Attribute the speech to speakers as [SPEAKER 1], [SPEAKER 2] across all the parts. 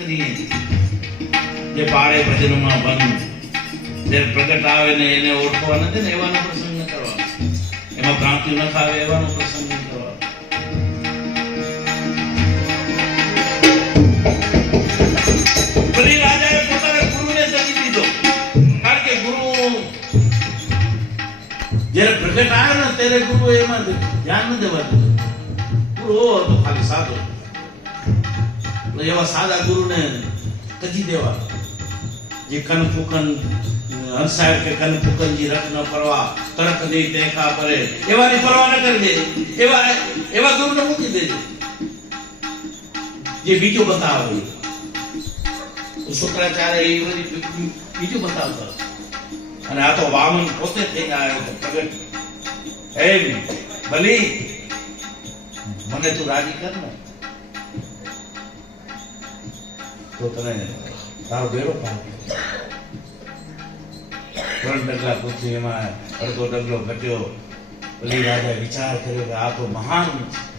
[SPEAKER 1] કરીએ જે પાળે ભજનમાં બંધ. જે પ્રગટ આવે ને એને ઓળખવા નથી ને, એવાનો પ્રસંગ ન કરવા એમાં ભ્રાંતિ ન ખાવે એવાનો પ્રસંગ ન કરવા બલી રાજાએ પોતાના ગુરુને કારણ કે ગુરુ જ્યારે પ્રગટ આવે ને, ત્યારે ગુરુ એમાં ધ્યાન ન દેવા દીધું. ગુરુ હતો ખાલી સાદો એટલે એવા સાદા ગુરુને કચી દેવા. જે કન ફૂકન હંસાય કે કન રત્ન પરવા તડક દે દેખા પરે એવાની પરવા ન કરી દે. એવા એવા ગુરુને મૂકી દેજે. જે બીજું બતાવે. શુક્રાચાર્ય એ બધી બીજું બતાવતો. અને આ તો વામન પોતે થઈને આવ્યો હતો પ્રગટ. એમ, ભલી. મને તું રાજી કર ને. તો તને તારો પાડો ત્રણ ડગલા પૂછ્યું એમાં અડધો ડગલો ઘટ્યો. પછી રાજા વિચાર કર્યો કે આ તો મહાન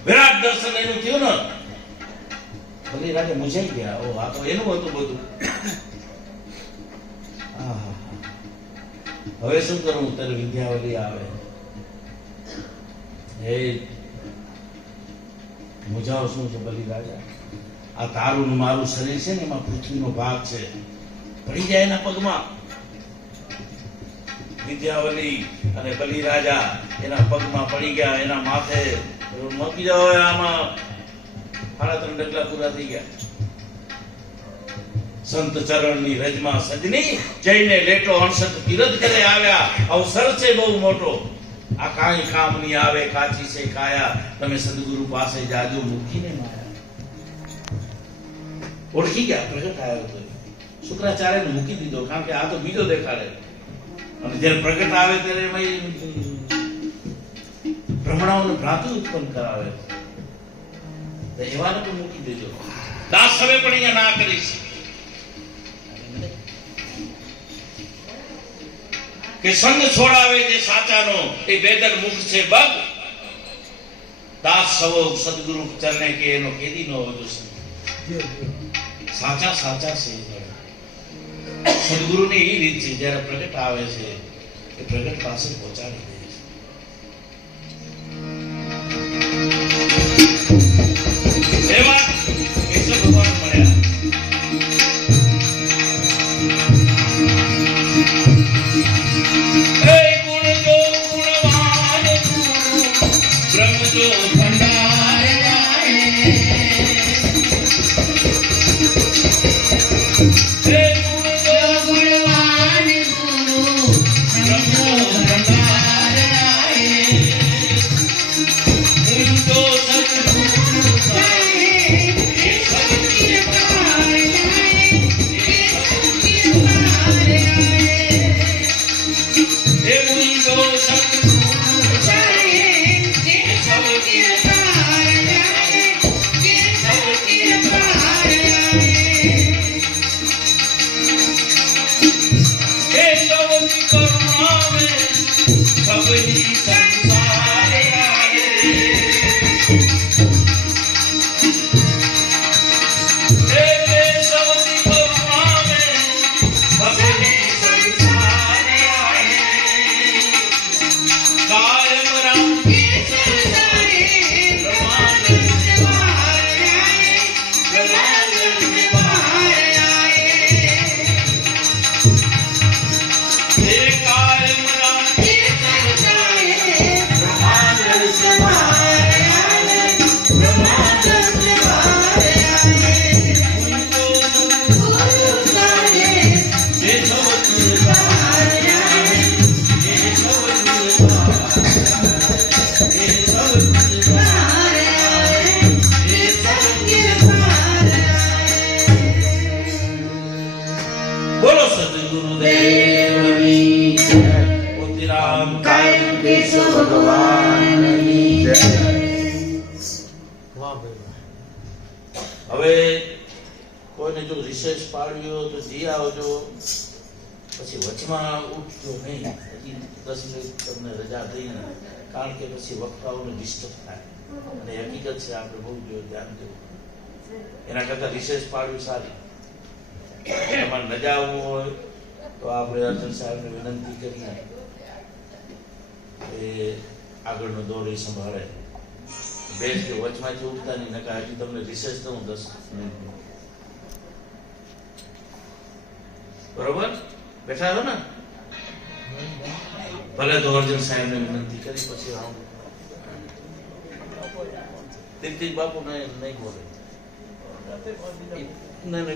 [SPEAKER 1] વિરાટ દર્શન એનું થયું ને. પછી રાજા મૂંઝાઈ ગયા. ઓ આ તો એનું હતું બધું. હવે શું કરું? તારે વિદ્યાવલી આવે. હે. મૂંઝાવ શું છે બલી રાજા? આ તારું મારું શરીર છે ને એમાં પૃથ્વીનો ભાગ છે. પડી જાય એના પગમાં. વિદ્યાવલી અને બલી એના પગમાં પડી ગયા, એના માથે મકી જાવ આમાં સાડા ત્રણ ડગલા પૂરા થઈ ગયા. સંત ચરણની રજમાં સજની જઈને લેટો અણસત કિરત કરે આવ્યા. અવસર છે બહુ મોટો. આ કાંઈ કામ નહીં આવે, કાચી છે, કાયા. તમે સદગુરુ પાસે જાજો, મૂકીને માયા. ઓળખી ગયા. પ્રગટ આવ્યો હતો શુક્રાચાર્યને મૂકી દીધો, કારણ કે આ તો બીજો દેખાડે. અને જ્યારે પ્રગટ આવે ત્યારે એમાં ભ્રમણાઓને ભ્રાંતિ ઉત્પન્ન કરાવે. એવાને પણ મૂકી દેજો. દાસ હવે પણ અહીંયા ના કરીશ. કે સંગ છોડાવે જે સાચાનો, એ વેદન મુખ છે બગ. દાસ સવો સદગુરુ ચરણે કે એનો કેદી નો વધુ સંગ સાચા સાચા છે. સદગુરુની એ રીત છે, જ્યારે પ્રગટ આવે છે, એ પ્રગટ પાસે પહોંચાડી દે. જો ભંડાર હવે કોઈને જો રિસર્ચ પાડ્યો તો જી આવજો. પછી વચમાં ઉઠજો નહીં. હજી દસ મિનિટ તમને રજા દઈને કારણ કે પછી વક્તાઓને ડિસ્ટર્બ થાય. અને હકીકત છે, આપણે બહુ ધ્યાન દેવું. એના કરતાં રિસર્ચ પાડવી સારી. તમારે રજા આવવું હોય, તો આપણે અર્જુન સાહેબને વિનંતી કરીએ એ આગળનો દોર એ સંભાળે. બેસ કે વચમાંથી ઉઠતા નહીં નકા હજી તમને રિસર્ચ તો હું દસ મિનિટનું બરોબર? બેઠા રહો ને? ભલે તો અર્જુન સાહેબને વિનંતી કરી, પછી આવું. તીર્થિજ બાપુ ને નહીં બોલે. ના ના